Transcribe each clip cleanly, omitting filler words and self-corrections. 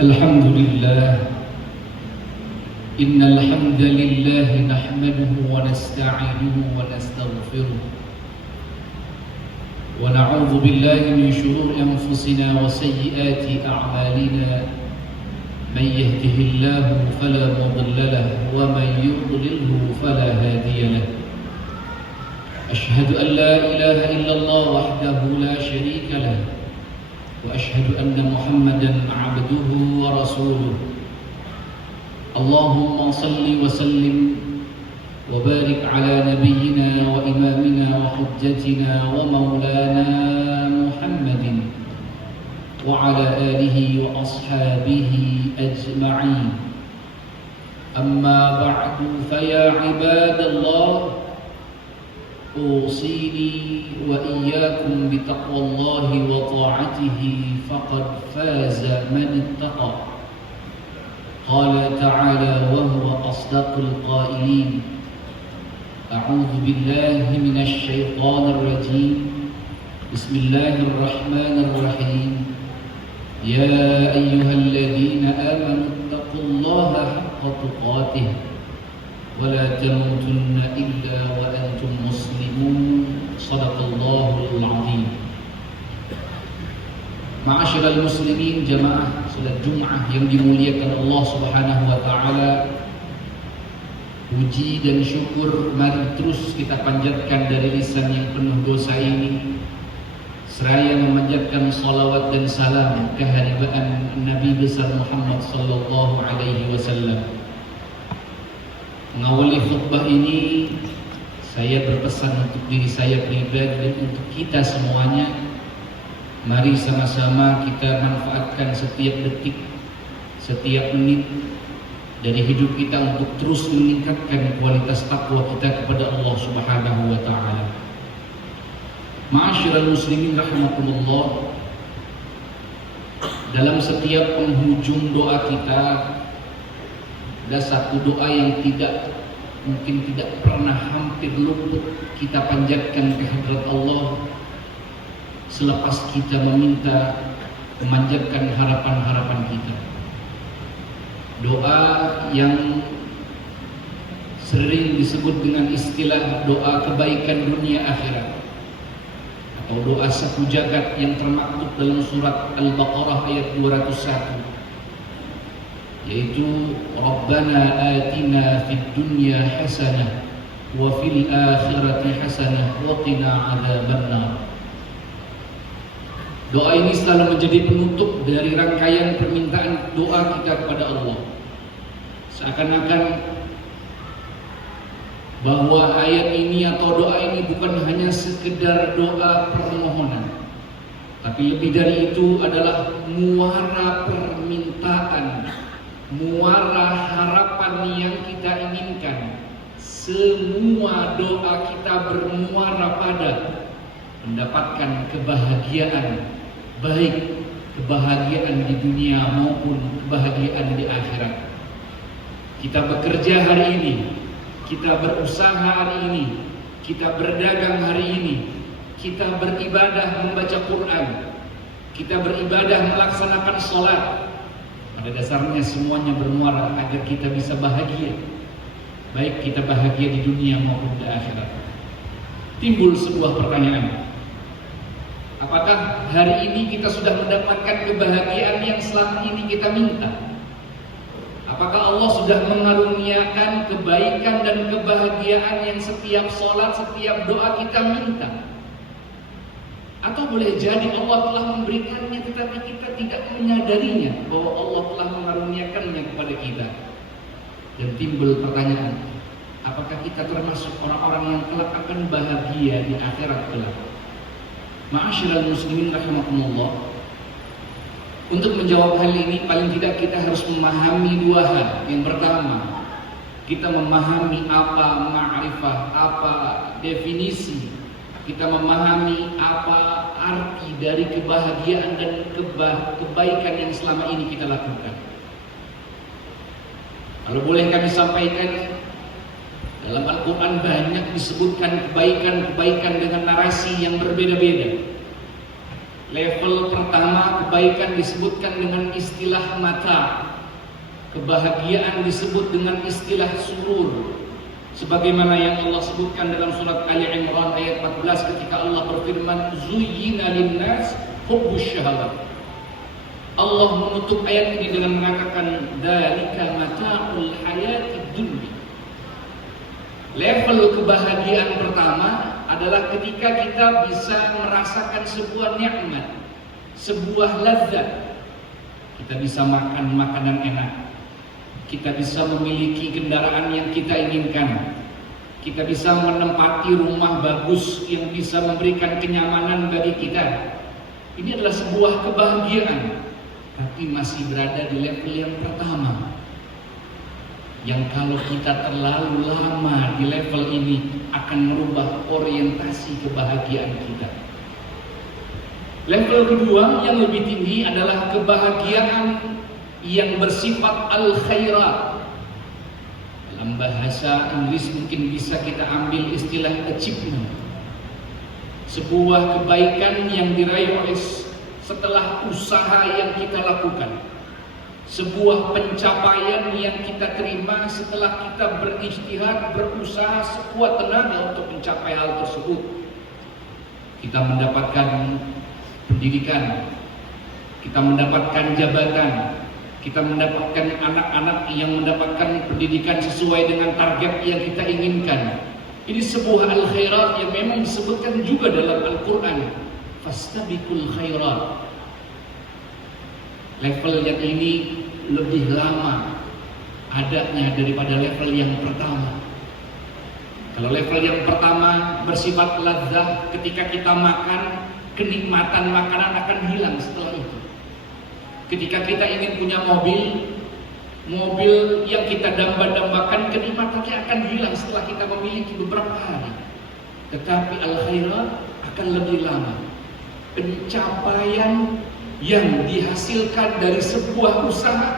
الحمد لله إن الحمد لله نحمده ونستعينه ونستغفره ونعوذ بالله من شرور أنفسنا وسيئات أعمالنا من يهده الله فلا مضل له ومن يضلله فلا هادي له أشهد أن لا إله إلا الله وحده لا شريك له وأشهد أن محمدا عبده ورسوله اللهم صل وسلم وبارك على نبينا وإمامنا وحجتنا ومولانا محمد وعلى آله وأصحابه أجمعين أما بعد فيا عباد الله أوصيني وإياكم بتقوى الله وطاعته فقد فاز من اتقى قال تعالى وهو أصدق القائلين أعوذ بالله من الشيطان الرجيم بسم الله الرحمن الرحيم يا أيها الذين آمنوا اتقوا الله حق تقاته ولا تموتن إلا وأنتم مسلمون صدق الله العظيم. Ma'asyiral muslimin jamaah salat Jumat yang dimuliakan Allah Subhanahu wa taala, puji dan syukur mari terus kita panjatkan dari lisan yang penuh dosa ini, seraya memanjatkan salawat dan salam kehadiran Nabi besar Muhammad sallallahu alaihi wasallam. Mengawali khutbah ini, saya berpesan untuk diri saya pribadi dan untuk kita semuanya. Mari sama-sama kita manfaatkan setiap detik, setiap menit dari hidup kita untuk terus meningkatkan kualitas takwa kita kepada Allah Subhanahu wa taala. Ma'asyiral muslimin rahimakumullah, dalam setiap penghujung doa kita ada satu doa yang mungkin tidak pernah hampir luput kita panjatkan ke hadirat Allah selepas kita memanjatkan harapan-harapan kita. Doa yang sering disebut dengan istilah doa kebaikan dunia akhirat atau doa satu jagat yang termaktub dalam surat Al-Baqarah ayat 201, yaitu Rabbana atina fid dunya hasanah wa fil akhirati hasanah wa qina adzabannar. Doa ini selalu menjadi penutup dari rangkaian permintaan doa kita kepada Allah. Seakan-akan bahwa ayat ini atau doa ini bukan hanya sekedar doa permohonan, tapi lebih dari itu adalah muara permintaan, muara harapan yang kita inginkan. Semua doa kita bermuara pada mendapatkan kebahagiaan, baik kebahagiaan di dunia maupun kebahagiaan di akhirat. Kita bekerja hari ini, kita berusaha hari ini, kita berdagang hari ini, kita beribadah membaca Quran, kita beribadah melaksanakan sholat. Pada dasarnya semuanya bermuara agar kita bisa bahagia, baik kita bahagia di dunia maupun di akhirat. Timbul sebuah pertanyaan, apakah hari ini kita sudah mendapatkan kebahagiaan yang selama ini kita minta? Apakah Allah sudah mengaruniakan kebaikan dan kebahagiaan yang setiap sholat, setiap doa kita minta? Atau boleh jadi Allah telah memberikannya tetapi kita tidak menyadarinya bahwa Allah telah mengaruniakannya kepada kita. Dan timbul pertanyaan, apakah kita termasuk orang-orang yang kelak akan bahagia di akhirat kelak? Ma'asyiral muslimin rahimakumullah, untuk menjawab hal ini paling tidak kita harus memahami dua hal. Yang pertama, kita memahami apa ma'rifah, apa definisi, kita memahami apa arti dari kebahagiaan dan kebaikan yang selama ini kita lakukan. Kalau boleh kami sampaikan, dalam Al-Quran banyak disebutkan kebaikan-kebaikan dengan narasi yang berbeda-beda. Level pertama kebaikan disebutkan dengan istilah mata, kebahagiaan disebut dengan istilah surur. Sebagaimana yang Allah sebutkan dalam surat Ali Imran ayat 14 ketika Allah berfirman, "Zuyyina lin-nas hubbus syahawat." Allah menutup ayat ini dengan mengatakan, "Dzalika mata'ul hayatid dunya." Level kebahagiaan pertama adalah ketika kita bisa merasakan sebuah nikmat, sebuah lazat. Kita bisa makan makanan enak, kita bisa memiliki kendaraan yang kita inginkan, kita bisa menempati rumah bagus yang bisa memberikan kenyamanan bagi kita. Ini adalah sebuah kebahagiaan, tapi masih berada di level yang pertama, yang kalau kita terlalu lama di level ini akan merubah orientasi kebahagiaan kita. Level kedua yang lebih tinggi adalah kebahagiaan yang bersifat al-khairat. Dalam bahasa Inggris mungkin bisa kita ambil istilah achievement. Sebuah kebaikan yang diraih oleh setelah usaha yang kita lakukan. Sebuah pencapaian yang kita terima setelah kita berijtihad, berusaha sekuat tenaga untuk mencapai hal tersebut. Kita mendapatkan pendidikan, kita mendapatkan jabatan, kita mendapatkan anak-anak yang mendapatkan pendidikan sesuai dengan target yang kita inginkan. Ini sebuah al-khairat yang memang disebutkan juga dalam Al-Quran, fastabiqul khairat. Level yang ini lebih lama adanya daripada level yang pertama. Kalau level yang pertama bersifat ladzah, ketika kita makan, kenikmatan makanan akan hilang setelah itu. Ketika kita ingin punya mobil yang kita damba-dambakan, kenikmatannya akan hilang setelah kita memiliki beberapa hari. Tetapi al-khairat akan lebih lama. Pencapaian yang dihasilkan dari sebuah usaha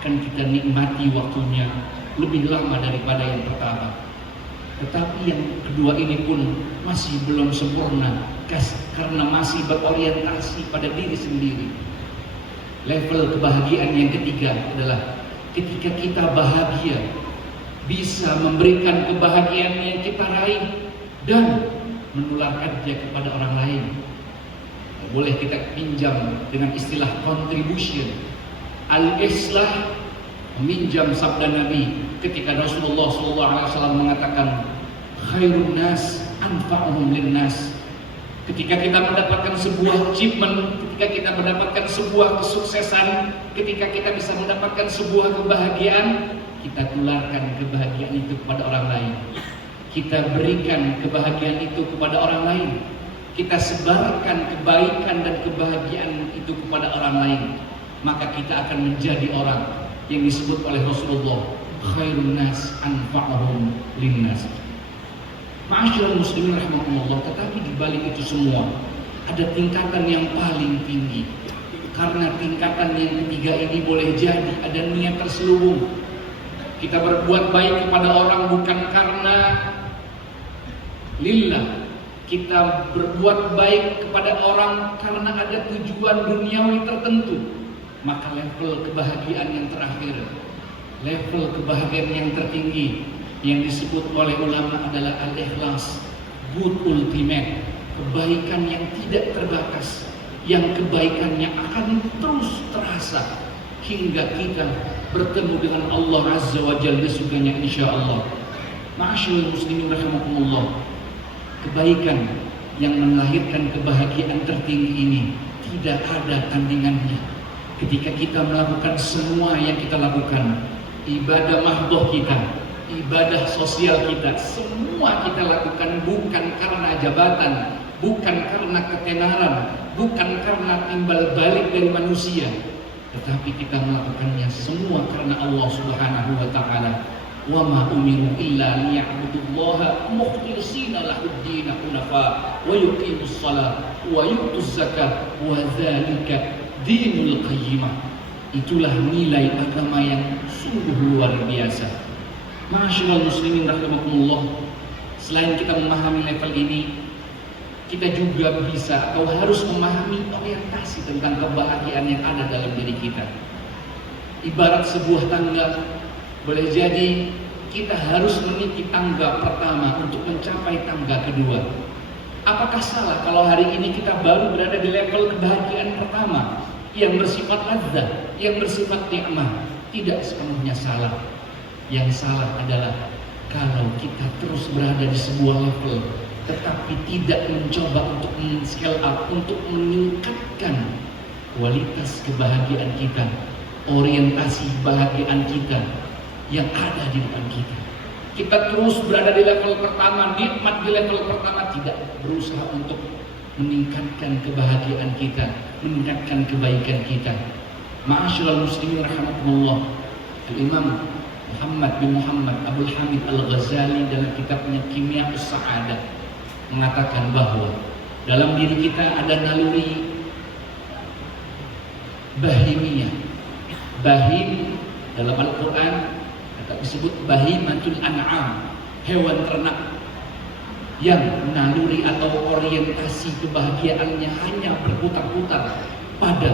akan kita nikmati waktunya lebih lama daripada yang pertama. Tetapi yang kedua ini pun masih belum sempurna karena masih berorientasi pada diri sendiri. Level kebahagiaan yang ketiga adalah ketika kita bahagia, bisa memberikan kebahagiaan yang kita raih dan menularkannya kepada orang lain. Boleh kita pinjam dengan istilah contribution. Al-islah, meminjam sabda Nabi ketika Rasulullah SAW mengatakan khairun nas anfa'uhum linnas. Ketika kita mendapatkan sebuah achievement, ketika kita mendapatkan sebuah kesuksesan, ketika kita bisa mendapatkan sebuah kebahagiaan, kita tularkan kebahagiaan itu kepada orang lain. Kita berikan kebahagiaan itu kepada orang lain. Kita sebarkan kebaikan dan kebahagiaan itu kepada orang lain, maka kita akan menjadi orang yang disebut oleh Rasulullah khairun nas anfa'uhum linnas. Ma'asyiral muslimin rahimakumullah. Tetapi di balik itu semua ada tingkatan yang paling tinggi. Karena tingkatan yang ketiga ini boleh jadi ada niat terselubung. Kita berbuat baik kepada orang bukan karena lillah. Kita berbuat baik kepada orang karena ada tujuan duniawi tertentu. Maka level kebahagiaan yang terakhir, level kebahagiaan yang tertinggi yang disebut oleh ulama adalah al-ikhlas, good ultimate, kebaikan yang tidak terbatas, yang kebaikannya akan terus terasa hingga kita bertemu dengan Allah Azza wa Jalla surganya insyaallah. Ma'asyiral muslimin rahimakumullah. Kebaikan yang melahirkan kebahagiaan tertinggi ini tidak ada tandingannya. Ketika kita melakukan semua yang kita lakukan, ibadah mahdoh kita, ibadah sosial kita, semua kita lakukan bukan karena jabatan, bukan karena ketenaran, bukan karena timbal balik dari manusia, tetapi kita melakukannya semua karena Allah Subhanahu wa taala. Wa ma umiru illa liya'budullaha mukhlishina lahud-din hunafa wa yuqimus shalah wa yu'tuz zakah wa dzalika dinul qayyimah. Itulah nilai agama yang sungguh luar biasa. Ma'asyiral muslimin rahimakumullah. Selain kita memahami level ini, kita juga bisa atau harus memahami orientasi tentang kebahagiaan yang ada dalam diri kita. Ibarat sebuah tangga, boleh jadi kita harus meniti tangga pertama untuk mencapai tangga kedua. Apakah salah kalau hari ini kita baru berada di level kebahagiaan pertama yang bersifat ladzat, yang bersifat nikmah? Tidak sepenuhnya salah. Yang salah adalah kalau kita terus berada di sebuah level tetapi tidak mencoba untuk men-scale up, untuk meningkatkan kualitas kebahagiaan kita, orientasi kebahagiaan kita yang ada di depan kita. Kita terus berada di level pertama, nikmat di level pertama, tidak berusaha untuk meningkatkan kebahagiaan kita, meningkatkan kebaikan kita. Ma'asyiral muslimin rahimakumullah. Al-Imam Muhammad bin Muhammad Abdul Hamid Al-Ghazali dalam kitabnya Kimya'us Sa'adah mengatakan bahwa dalam diri kita ada naluri bahimiyah. Bahim dalam Al-Quran disebut bahimatul an'am, hewan ternak yang naluri atau orientasi kebahagiaannya hanya berputar-putar pada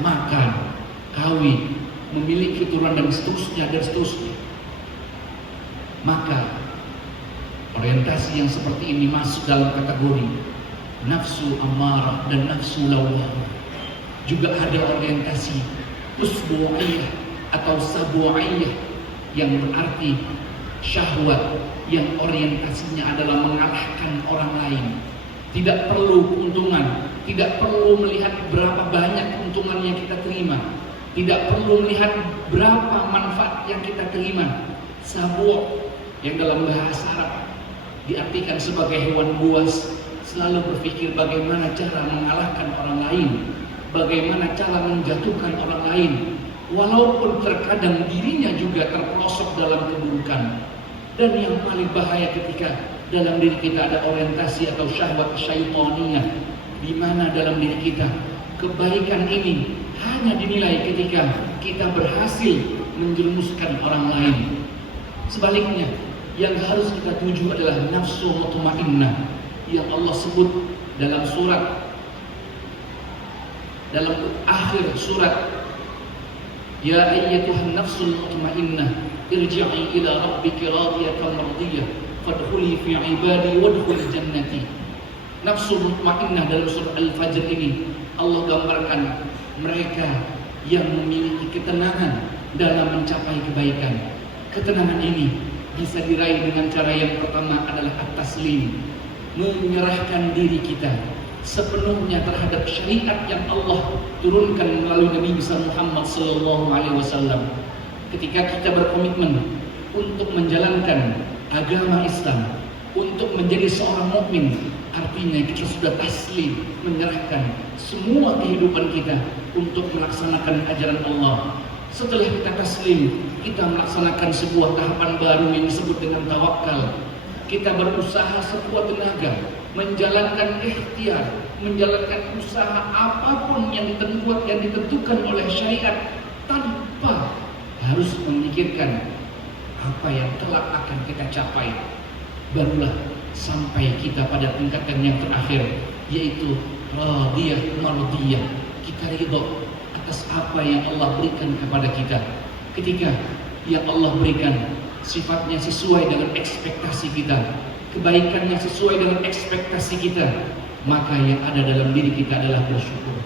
makan, kawin, memiliki keturunan dan seterusnya dan seterusnya. Maka orientasi yang seperti ini masuk dalam kategori nafsu amarah dan nafsu lawwamah. Juga ada orientasi usbu'iyah atau sabu'iyah yang berarti syahwat yang orientasinya adalah mengalahkan orang lain. Tidak perlu keuntungan, tidak perlu melihat berapa banyak keuntungan yang kita terima, tidak perlu melihat berapa manfaat yang kita terima. Sabu' yang dalam bahasa Arab diartikan sebagai hewan buas, selalu berpikir bagaimana cara mengalahkan orang lain, bagaimana cara menjatuhkan orang lain, walaupun terkadang dirinya juga terpelosok dalam keburukan. Dan yang paling bahaya ketika dalam diri kita ada orientasi atau syahwat syaitaniyah, di mana dalam diri kita kebaikan ini hanya dinilai ketika kita berhasil menjerumuskan orang lain. Sebaliknya, yang harus kita tuju adalah nafsu mutmainnah yang Allah sebut dalam akhir surat, ya ayyatuhan nafsul mutmainnah irji'i ila rabbiki radiyatan mardiyah fadkhuli fi ibadi wadkhuli jannati. Nafsu mutmainnah dalam surah Al-Fajr ini Allah gambarkan mereka yang memiliki ketenangan dalam mencapai kebaikan. Ketenangan ini bisa diraih dengan cara yang pertama adalah at-taslim, menyerahkan diri kita sepenuhnya terhadap syariat yang Allah turunkan melalui Nabi besar Muhammad SAW. Ketika kita berkomitmen untuk menjalankan agama Islam, untuk menjadi seorang mukmin, artinya kita sudah taslim, menyerahkan semua kehidupan kita untuk melaksanakan ajaran Allah. Setelah kita taslim, kita melaksanakan sebuah tahapan baru yang disebut dengan tawakal. Kita berusaha sekuat tenaga, menjalankan ikhtiar, menjalankan usaha apapun yang ditentukan oleh syariat tanpa harus memikirkan apa yang kelak akan kita capai. Barulah sampai kita pada tingkatan yang terakhir, yaitu radiyah mardiyah. Kita ridho atas apa yang Allah berikan kepada kita. Ketika yang Allah berikan sifatnya sesuai dengan ekspektasi kita, kebaikannya sesuai dengan ekspektasi kita, maka yang ada dalam diri kita adalah bersyukur.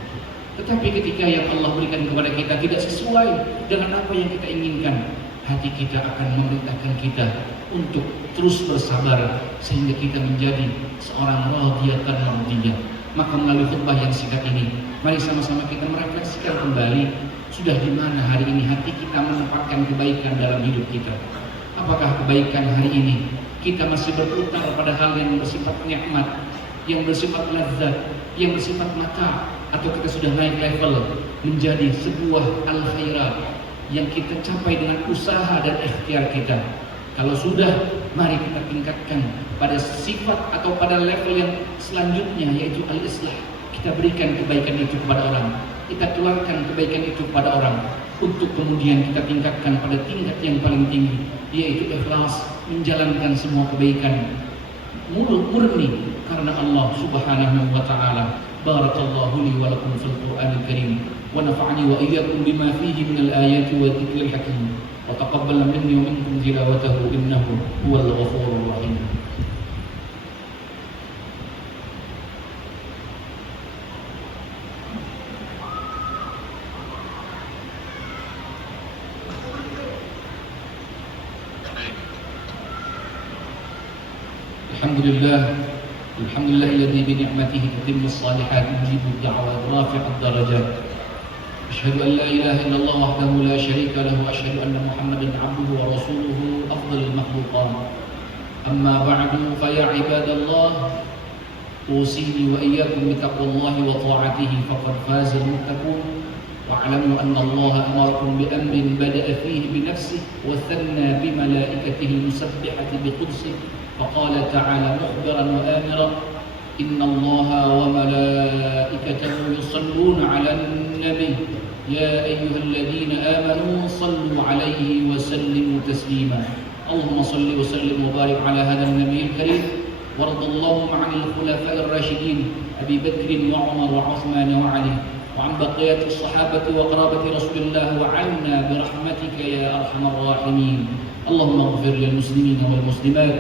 Tetapi ketika yang Allah berikan kepada kita tidak sesuai dengan apa yang kita inginkan, hati kita akan memerintahkan kita untuk terus bersabar sehingga kita menjadi seorang radiyatan mardiyah. Maka melalui khutbah yang singkat ini, mari sama-sama kita merefleksikan kembali, sudah di mana hari ini hati kita menempatkan kebaikan dalam hidup kita. Apakah kebaikan hari ini kita masih berputar pada hal yang bersifat nikmat, yang bersifat lezat, yang bersifat mata, atau kita sudah naik level menjadi sebuah al-khairat yang kita capai dengan usaha dan ikhtiar kita? Kalau sudah, mari kita tingkatkan pada sifat atau pada level yang selanjutnya, yaitu al-islah. Kita berikan kebaikan itu kepada orang, kita keluarkan kebaikan itu kepada orang, untuk kemudian kita tingkatkan pada tingkat yang paling tinggi, yaitu ikhlas, menjalankan semua kebaikan murni karena Allah Subhanahu wa taala. Barakallahu li wa lakum fil Qur'anil Karim wa nafa'ani wa iyyakum bima fihi minal ayati wa dzikril hakim wa taqabbal minni wa minkum tilawatahu innahu huwal ghafurur rahim. الحمد لله الذي بنعمته تتم الصالحات يجيب الدعوات رافع الدرجات. أشهد أن لا إله إلا الله وحده لا شريك له وأشهد أن محمدا عبده ورسوله أفضل المخلوقات. أما بعد فيا عباد الله أوصيني وإياكم بتقوى الله وطاعته فقد فاز المتقون. واعلموا أن الله أمركم بأمر بدأ فيه بنفسه وثنى بملائكته المسبحة بقدسه فقال تعالى مخبرا وآمرا إن الله وملائكته يصلون على النبي يا أيها الذين آمنوا صلوا عليه وسلموا تسليما. اللهم صل وسلم وبارك على هذا النبي الكريم وارض اللهم عن الخلفاء الراشدين أبي بكر وعمر وعثمان وعلي وعن بقية الصحابة وقرابة رسول الله وعنا برحمتك يا أرحم الراحمين. اللهم اغفر للمسلمين والمسلمات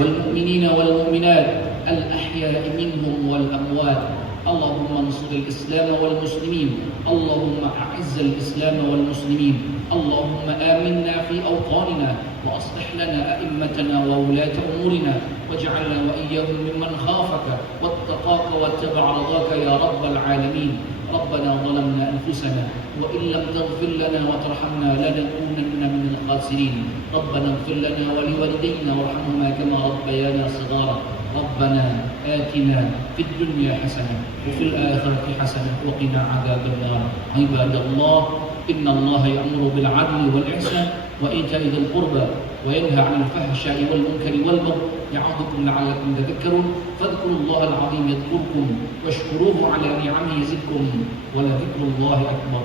والمؤمنين والمؤمنات الأحياء منهم والأموات. اللهم انصر الإسلام والمسلمين. اللهم أعز الإسلام والمسلمين. اللهم آمنا في أوطاننا وأصلح لنا أئمتنا وولاة أمورنا واجعلنا وإياهم ممن خافك واتقاك واتبع رضاك يا رب العالمين. ربنا ظلمنا أنفسنا وإن لم تغفر لنا وترحمنا لنكونن من الخاسرين. ربنا اغفر لنا ولوالدينا وارحمهما كما ربيانا صغارا. ربنا آتنا في الدنيا حسنة وفي الآخرة حسنة وقنا عذاب النار. عباد الله إن الله يأمر بالعدل والإحسان وإيتاء ذي القربى وينهى عن الفحشاء والمنكر والبغي يعظكم لعلكم تذكرون. فاذكروا الله العظيم يذكركم واشكروه على نعمه يزدكم ولذكر الله أكبر.